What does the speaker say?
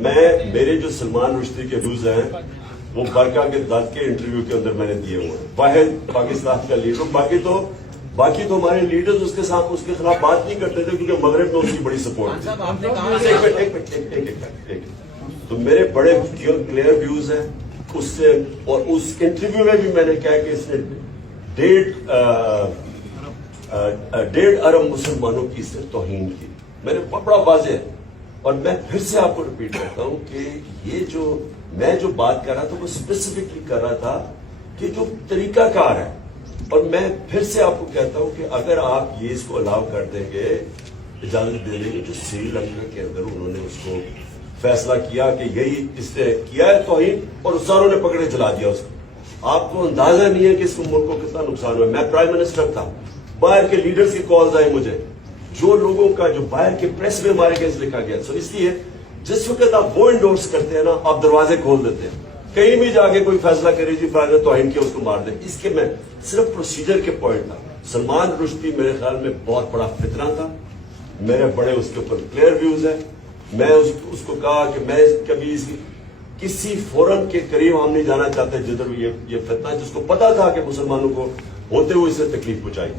میرے جو سلمان رشدی کے ویوز ہیں وہ برقع کے داد کے انٹرویو کے اندر میں نے دیے ہوئے ہیں. واحد پاکستان کا لیڈر. باقی تو ہمارے لیڈرز اس کے خلاف بات نہیں کرتے تھے کیونکہ مغرب میں اس کی بڑی سپورٹ تھی. تو میرے بڑے کلیئر ویوز ہیں اس سے. اور اس انٹرویو میں بھی میں نے کہا کہ اس نے 1.5 ارب مسلمانوں کی اس نے توہین کی. میں نے بڑا واضح ہے. اور میں پھر سے آپ کو ریپیٹ کرتا ہوں کہ یہ میں جو بات کر رہا تھا وہ اسپیسیفکلی کر رہا تھا کہ جو طریقہ کار ہے. اور میں پھر سے آپ کو کہتا ہوں کہ اگر آپ یہ اس کو الاؤ کر دیں گے, اجازت دے دیں گے, جو سری لنکا کے اندر انہوں نے اس کو فیصلہ کیا کہ یہی اس نے کیا ہے توہین اور ساروں نے پکڑے چلا دیا اس کو. آپ کو اندازہ نہیں ہے کہ اس ملک کو کتنا نقصان ہوا. میں پرائم منسٹر تھا, باہر کے لیڈرز کی کالز آئی مجھے, جو لوگوں کا جو باہر کے پریس میں ہمارے کیس لکھا گیا. سو اس لیے جس وقت آپ وہ انڈورس کرتے ہیں نا, آپ دروازے کھول دیتے ہیں. کہیں بھی جا کے کوئی فیصلہ کرے جی فائدہ توہین کیا اس کو مار دیں. اس کے میں صرف پروسیجر کے پوائنٹ تھا. سلمان رشدی میرے خیال میں بہت بڑا فتنہ تھا. میرے بڑے اس کے اوپر کلیئر ویوز ہیں. میں اس کو کہا کہ میں کبھی کسی فورم کے قریب ہم نہیں جانا چاہتے جدھر یہ فتنہ, جس کو پتا تھا کہ مسلمانوں کو ہوتے ہوئے اسے تکلیف پہنچائی.